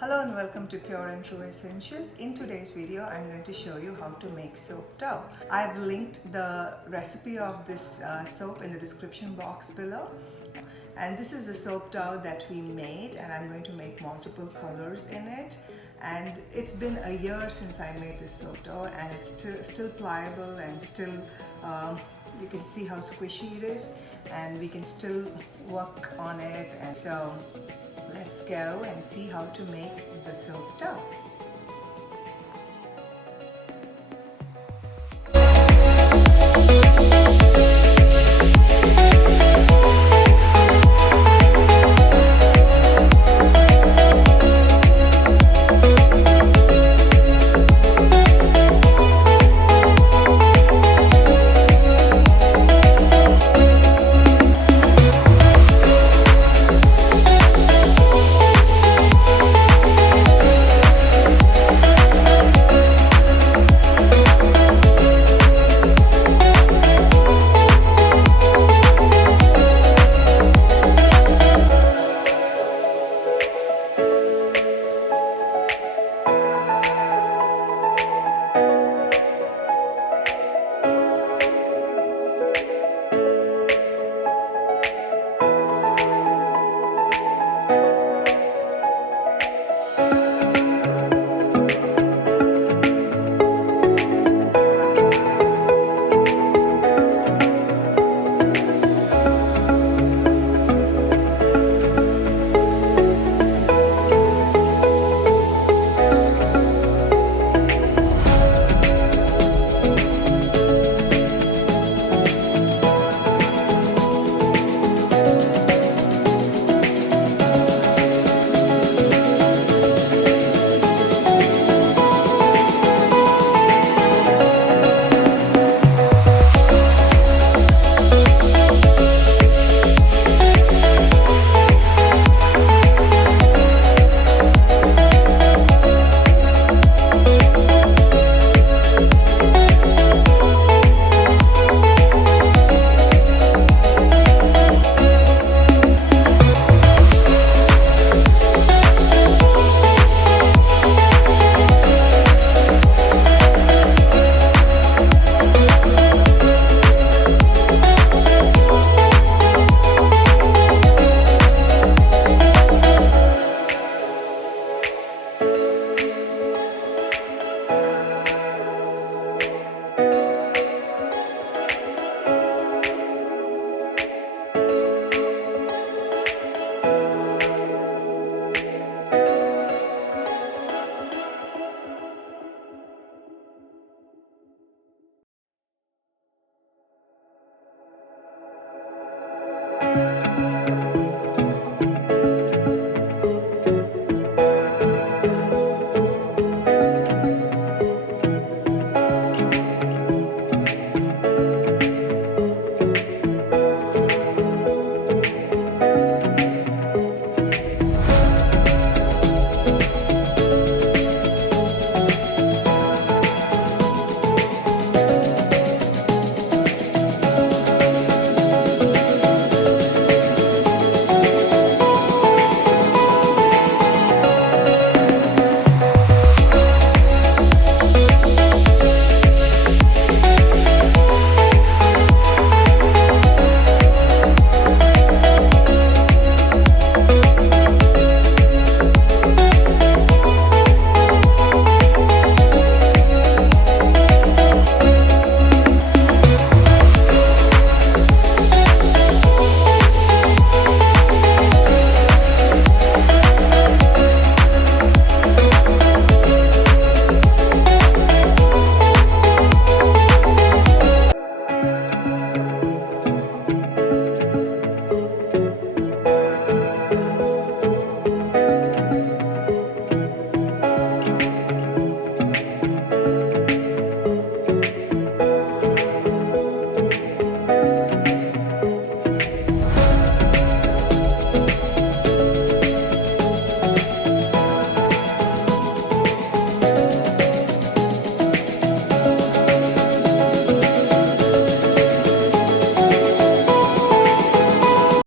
Hello and welcome to Pure and True Essentials. In today's video, I'm going to show you how to make soap dough. I've linked the recipe of this soap in the description box below. And this is the soap dough that we made, and I'm going to make multiple colors in it. And it's been a year since I made this soap dough, and it's still pliable and still, you can see how squishy it is, and we can still work on it. And so let's go and see how to make the soap dough.